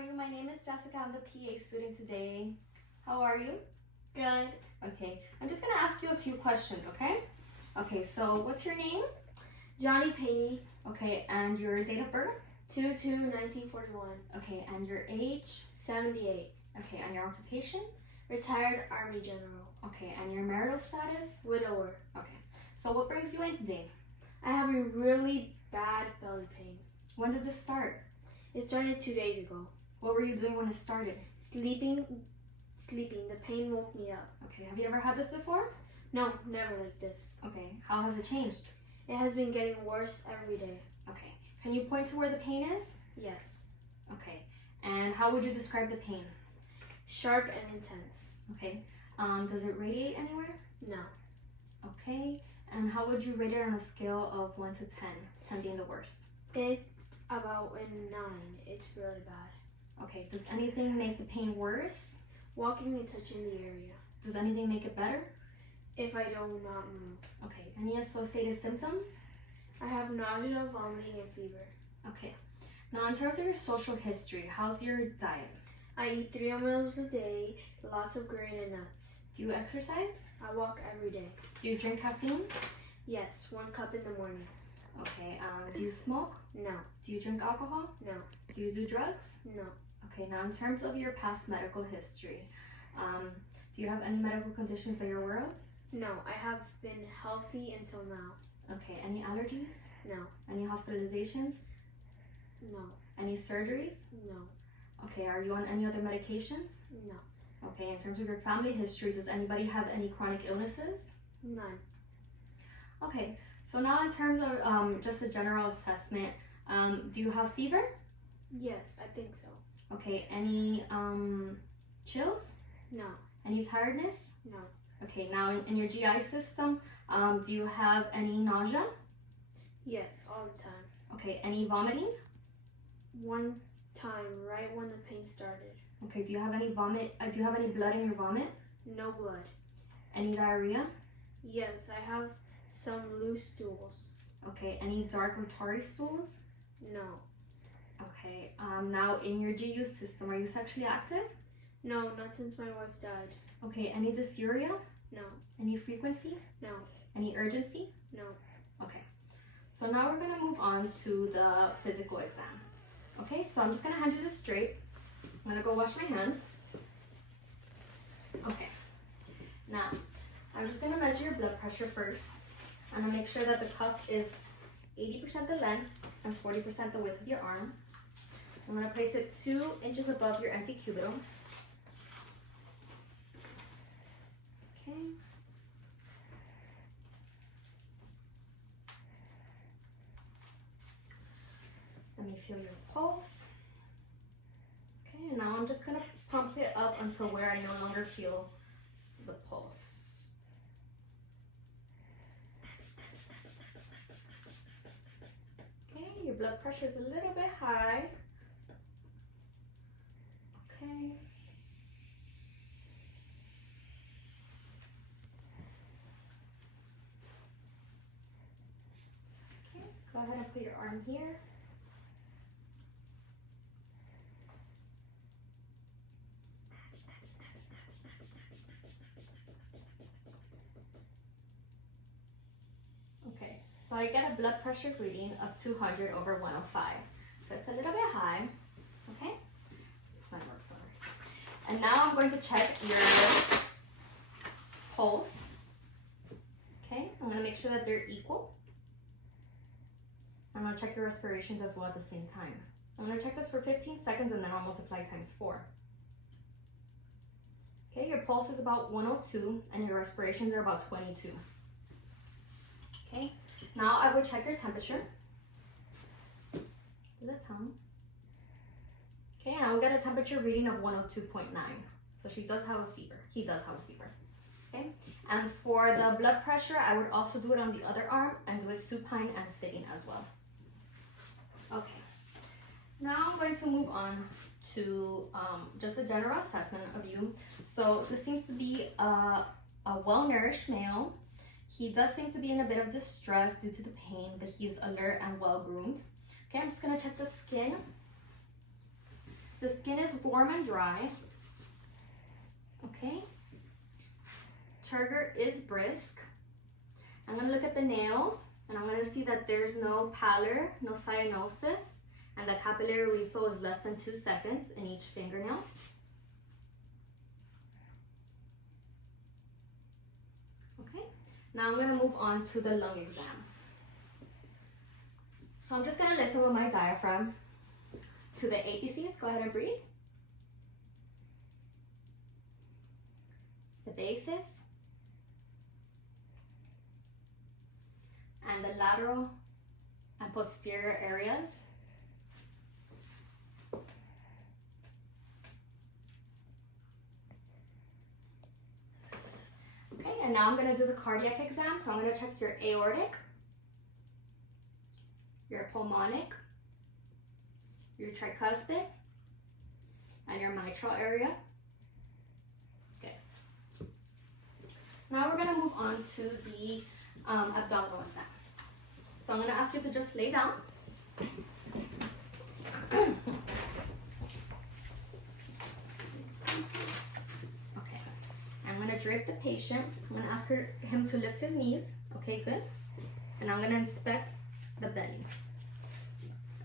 are you? My name is Jessica. I'm the PA student today. How are you? Good. Okay, I'm just gonna ask you a few questions, okay? Okay, so what's your name? Johnny Payne, Okay, and your date of birth? 2/2/1941. Okay, and your age? 78. Okay, and your occupation? Retired Army General. Okay, and your marital status? Widower. Okay, so what brings you in today? I have a really bad belly pain. When did this start? It started 2 days ago. What were you doing when it started? Sleeping. The pain woke me up. Okay, have you ever had this before? No, never like this. Okay, how has it changed? It has been getting worse every day. Okay, can you point to where the pain is? Yes. Okay, and how would you describe the pain? Sharp and intense. Okay, does it radiate anywhere? No. Okay, and how would you rate it on a scale of 1 to 10? 10 being the worst. It's about a 9. It's really bad. Okay, does anything make the pain worse? Walking and touching the area. Does anything make it better? If I do not move. Okay, any associated symptoms? I have nausea, vomiting, and fever. Okay, now in terms of your social history, how's your diet? I eat 3 meals a day, lots of grain and nuts. Do you exercise? I walk every day. Do you drink caffeine? Yes, 1 cup in the morning. Okay, do you smoke? No. Do you drink alcohol? No. Do you do drugs? No. Okay, now in terms of your past medical history, do you have any medical conditions that you're aware of? No, I have been healthy until now. Okay, any allergies? No. Any hospitalizations? No. Any surgeries? No. Okay, are you on any other medications? No. Okay, in terms of your family history, does anybody have any chronic illnesses? None. Okay, so now in terms of just a general assessment, do you have fever? Yes, I think so. Okay, any chills? No. Any tiredness? No. Okay, now in your GI system, do you have any nausea? Yes, all the time. Okay, any vomiting? 1 time, right when the pain started. Okay, do you have any vomit? Do you have any blood in your vomit? No blood. Any diarrhea? Yes, I have some loose stools. Okay, any dark or tarry stools? No. Okay, now in your GU system, are you sexually active? No, not since my wife died. Okay, any dysuria? No. Any frequency? No. Any urgency? No. Okay, so now we're gonna move on to the physical exam. Okay, so I'm just gonna hand you this straight. I'm gonna go wash my hands. Okay, now I'm just gonna measure your blood pressure first. I'm gonna make sure that the cuff is 80% the length and 40% the width of your arm. I'm gonna place it 2 inches above your antecubital. Okay. Let me feel your pulse. Okay, and now I'm just gonna pump it up until where I no longer feel the pulse. Okay, your blood pressure is a little bit high. Okay. Okay, go ahead and put your arm here. Okay, so I get a blood pressure reading of 200 over 105. So it's a little bit high. Okay, it's my work phone. And now I'm going to check your pulse. Okay, I'm gonna make sure that they're equal. I'm gonna check your respirations as well at the same time. I'm gonna check this for 15 seconds and then I'll multiply times 4. Okay, your pulse is about 102 and your respirations are about 22. Okay, now I would check your temperature. Does that tell me? Okay, and I will get a temperature reading of 102.9. So she does have a fever. He does have a fever. Okay, and for the blood pressure, I would also do it on the other arm and do it supine and sitting as well. Okay, now I'm going to move on to just a general assessment of you. So this seems to be a well-nourished male. He does seem to be in a bit of distress due to the pain, but he's alert and well-groomed. Okay, I'm just gonna check the skin. The skin is warm and dry. Okay. Turgor is brisk. I'm gonna look at the nails and I'm gonna see that there's no pallor, no cyanosis, and the capillary refill is less than 2 seconds in each fingernail. Okay, now I'm gonna move on to the lung exam. So I'm just gonna listen with my diaphragm to the ABCs. Go ahead and breathe. The bases. And the lateral and posterior areas. Okay, and now I'm gonna do the cardiac exam. So I'm gonna check your aortic, your pulmonic, your tricuspid, and your mitral area. Okay. Now we're gonna move on to the abdominal exam. So I'm gonna ask you to just lay down. Okay, I'm gonna drape the patient. I'm gonna ask him to lift his knees. Okay, good. And I'm gonna inspect the belly.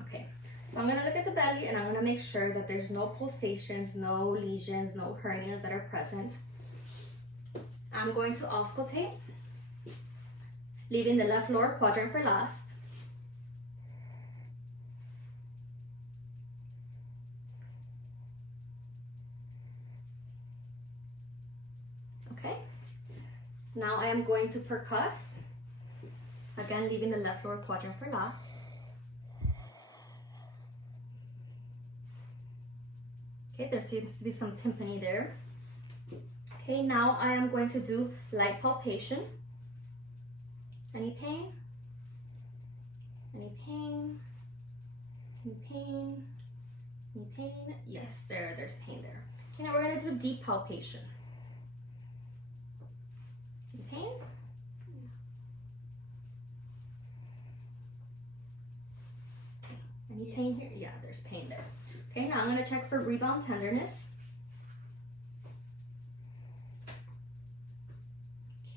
Okay, so I'm gonna look at the belly and I'm gonna make sure that there's no pulsations, no lesions, no hernias that are present. I'm going to auscultate, leaving the left lower quadrant for last. Okay, now I am going to percuss, again leaving the left lower quadrant for last. Okay, there seems to be some tympany there. Okay, now I am going to do light palpation. Any pain? Any pain? Any pain? Any pain? Yes, there's pain there. Okay, now we're gonna do deep palpation. Any pain? Okay. Any pain here? Yeah, there's pain there. Okay, now I'm gonna check for rebound tenderness.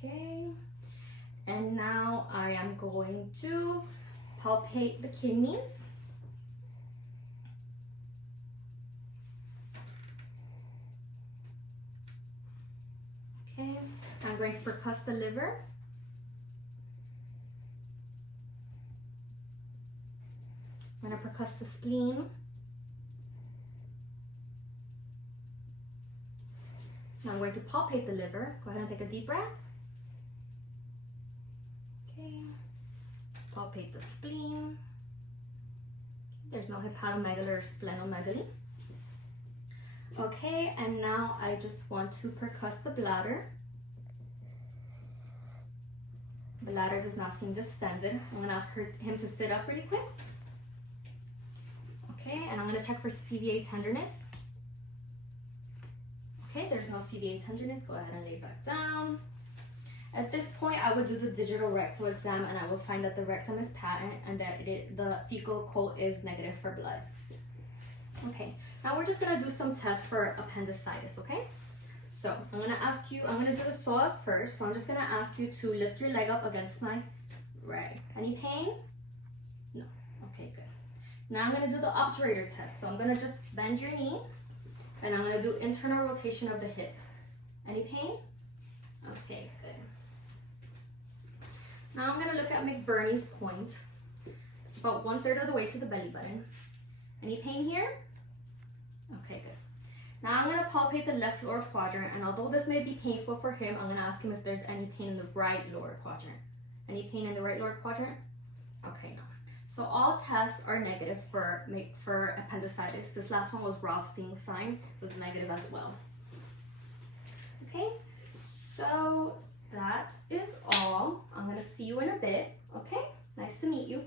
Okay, and now I am going to palpate the kidneys. Okay, I'm going to percuss the liver. I'm going to percuss the spleen. Now I'm going to palpate the liver. Go ahead and take a deep breath. Okay, palpate the spleen. There's no hepatomegaly or splenomegaly. Okay, and now I just want to percuss the bladder. The bladder does not seem distended. I'm going to ask him to sit up really quick. Okay, and I'm going to check for CVA tenderness. Okay, there's no CVA tenderness. Go ahead and lay back down. At this point, I would do the digital rectal exam and I will find that the rectum is patent and that the fecal coat is negative for blood. Okay, now we're just gonna do some tests for appendicitis, okay? So I'm gonna do the psoas first. So I'm just gonna ask you to lift your leg up against my right. Any pain? No, okay, good. Now I'm gonna do the obturator test. So I'm gonna just bend your knee and I'm gonna do internal rotation of the hip. Any pain? Okay, good. Now I'm gonna look at McBurney's point. It's about 1/3 of the way to the belly button. Any pain here? Okay, good. Now I'm gonna palpate the left lower quadrant, and although this may be painful for him, I'm gonna ask him if there's any pain in the right lower quadrant. Any pain in the right lower quadrant? Okay, no. So all tests are negative for appendicitis. This last one was Rothstein's sign, it was negative as well. Okay, so that is all. I'm gonna see you in a bit, okay? Nice to meet you.